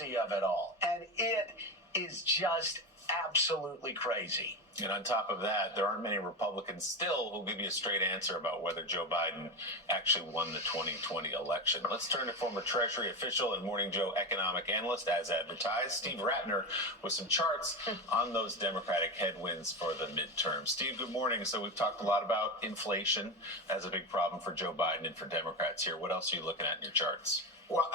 of it all. And it is just absolutely crazy. And on top of that, there aren't many Republicans still who'll give you a straight answer about whether Joe Biden actually won the 2020 election. Let's turn to former Treasury official and Morning Joe economic analyst, as advertised, Steve Ratner, with some charts on those Democratic headwinds for the midterm. Steve, good morning. So we've talked a lot about inflation as a big problem for Joe Biden and for Democrats here. What else are you looking at in your charts? Well,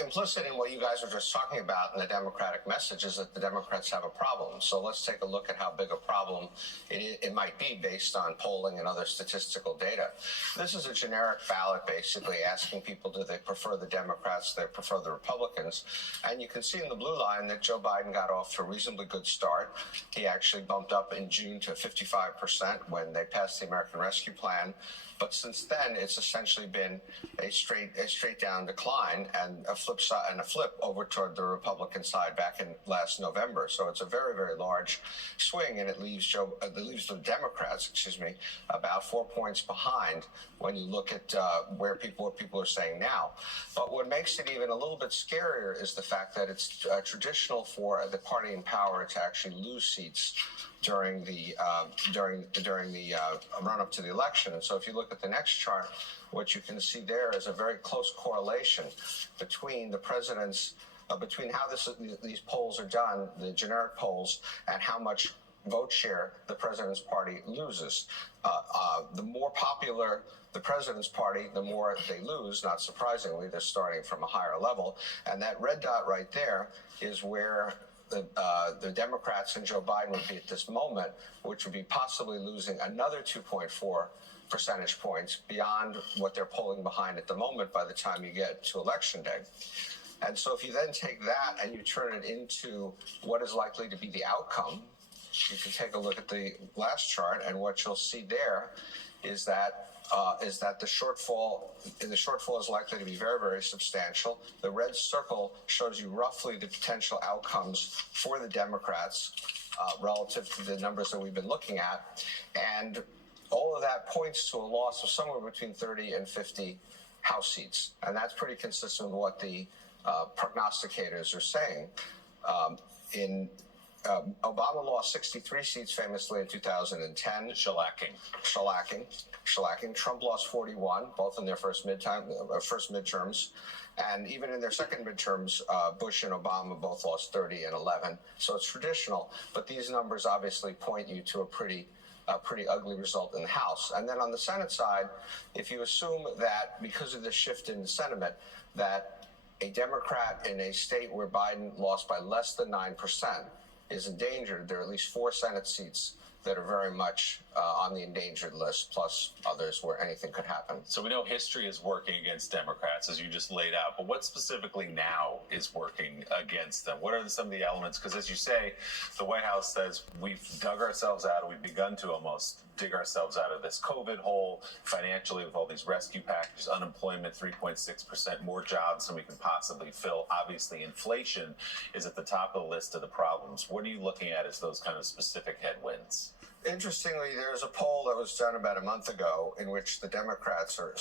implicit in what you guys were just talking about in the Democratic message is that the Democrats have a problem. So let's take a look at how big a problem it might be based on polling and other statistical data. This is a generic ballot basically asking people, do they prefer the Democrats, do they prefer the Republicans? And you can see in the blue line that Joe Biden got off to a reasonably good start. He actually bumped up in June to 55% when they passed the American Rescue Plan. But since then, it's essentially been a straight down decline and a flip over toward the Republican side back in last November. So it's a very, very large swing, and it leaves the Democrats, about 4 points behind when you look at what people are saying now. But what makes it even a little bit scarier is the fact that it's traditional for the party in power to actually lose seats during the run up to the election. And so if you look at the next chart, what you can see there is a very close correlation between the president's between how these polls are done, the generic polls, and how much vote share the president's party loses. The more popular the president's party, the more they lose. Not surprisingly, they're starting from a higher level. And that red dot right there is where the Democrats and Joe Biden would be at this moment, which would be possibly losing another 2.4 percentage points beyond what they're polling behind at the moment by the time you get to Election Day. And so if you then take that and you turn it into what is likely to be the outcome, you can take a look at the last chart, and what you'll see there is that the shortfall is likely to be very, very substantial. The red circle shows you roughly the potential outcomes for the Democrats relative to the numbers that we've been looking at. And all of that points to a loss of somewhere between 30 and 50 House seats. And that's pretty consistent with what the prognosticators are saying. Obama lost 63 seats famously in 2010. Shellacking. Trump lost 41, both in their first midterms. And even in their second midterms, Bush and Obama both lost 30 and 11. So it's traditional. But these numbers obviously point you to a pretty ugly result in the House. And then on the Senate side, if you assume that because of the shift in sentiment, that a Democrat in a state where Biden lost by less than 9% is endangered, there are at least 4 Senate seats that are very much on the endangered list, plus others where anything could happen. So we know history is working against Democrats, as you just laid out, but what specifically now is working against them? What are some of the elements? Because as you say, the White House says we've dug ourselves out, we've begun to almost dig ourselves out of this COVID hole financially with all these rescue packages, unemployment 3.6%, more jobs than we can possibly fill. Obviously, inflation is at the top of the list of the problems. What are you looking at as those kind of specific headwinds? Interestingly, there's a poll that was done about a month ago in which the Democrats are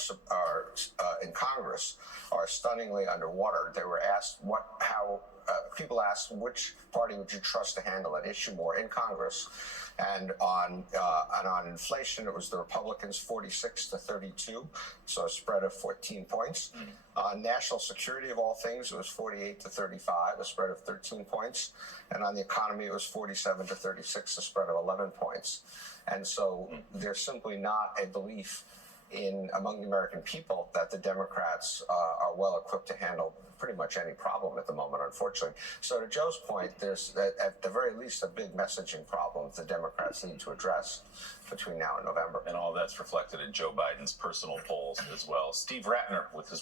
in Congress are stunningly underwater. They were asked people asked which party would you trust to handle an issue more in Congress, and on inflation it was the Republicans 46 to 32, so a spread of 14 points. On national security of all things it was 48 to 35, a spread of 13 points, and on the economy it was 47 to 36, a spread of 11 points. And so there's simply not a belief among the American people that the Democrats are well equipped to handle pretty much any problem at the moment, unfortunately. So to Joe's point, there's at the very least a big messaging problem the Democrats need to address between now and November. And all that's reflected in Joe Biden's personal polls as well. Steve Ratner with his